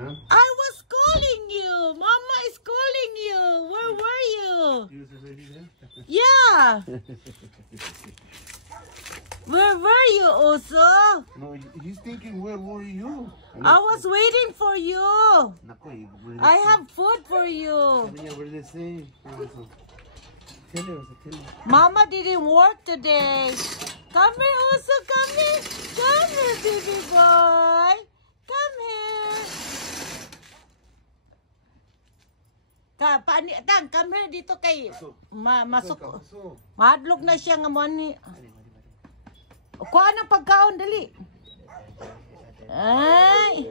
Huh? I was calling you. Mama is calling you. Where were you? You was already there? Yeah. Where were you, Oso? No, he's thinking, where were you? I was waiting for you. Nako, we're the I same. have food for you. Sabi niya, we're the same. Also. Tell her, tell her. Mama didn't work today. Come here, Oso. Come here. Come here, baby boy. Come here. Come here dito kay masuk. Madlog na siya nga mo ni. Kuha ng pagkaon, dali. Ay,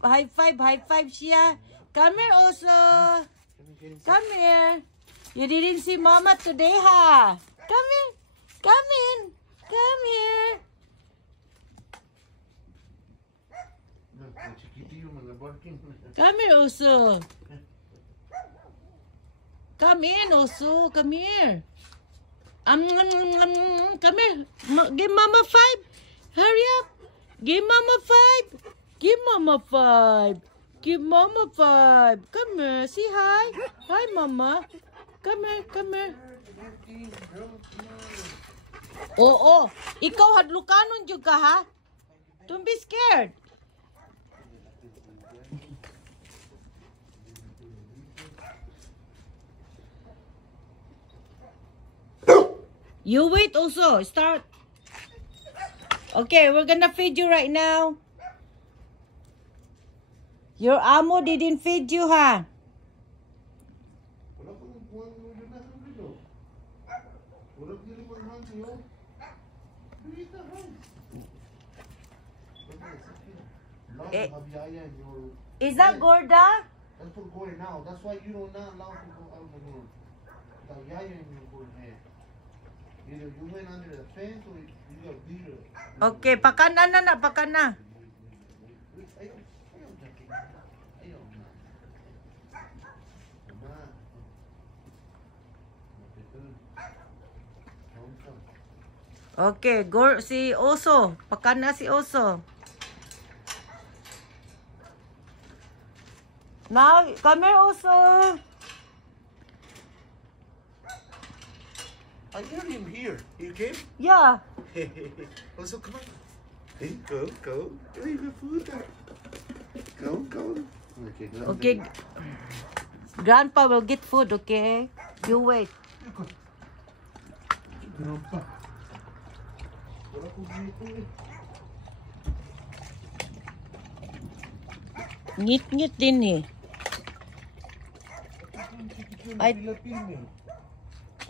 high five siya. Come here, Oso. Come here. You didn't see Mama today, ha? Come here. Come in. Come here. Come here, Oso. Come in, Oso. Come here. Come here. Give Mama 5. Hurry up. Give Mama 5. Give Mama 5. Give Mama 5. Come here. Say hi. Hi, Mama. Come here. Come here. Oo. Ikaw hadlukanon jud ka, ha? Don't be scared. You wait also. Start. Okay, we're gonna feed you right now. Your amo didn't feed you, ha? Is that Gorda? That's for going now. That's why you don't not allow to go out the door. The yaya in your good head. Either you went under the fence or you got beat her. Okay, pakana na, pakana. Okay, si Oso. Pakana si Oso. Now, come here, Oso. I heard him here. You came? Yeah. Also, come on. Hey, go. Hey, the food. Go. Okay, go. Okay. Grandpa will get food, okay? You wait. Grandpa. Wala ko dito eh. Ngit-ngit din eh.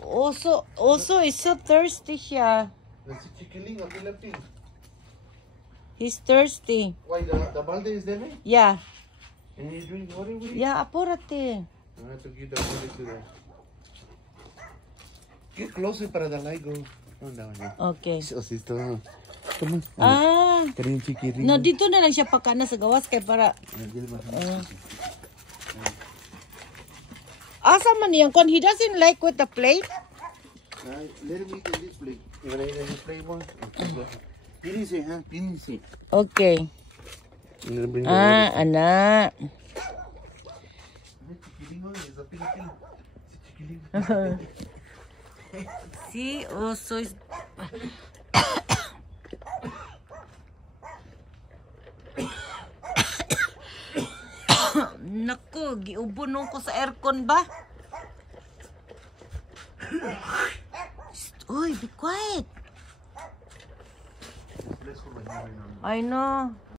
Also is so thirsty siya. Nasi chikiling ang Pilipin. He's thirsty. Why, the balde is there? Yeah. And you drink water with it? Yeah, apúrate. I have to give the water to that. Get closer para the light go. Oh, no. Okay. Oh, sister. Come on. Ah. Karing chikiling. No, dito na lang siya pakana sa gawas kay para... Asa man yan? Kung he doesn't like with the plate? Let him eat in this plate. You want to eat in this plate more? Pinisi, ha? Pinisi. Okay. Anak. Si Oso is... Naku, giubunon ko sa aircon ba? Uy, be quiet. I know.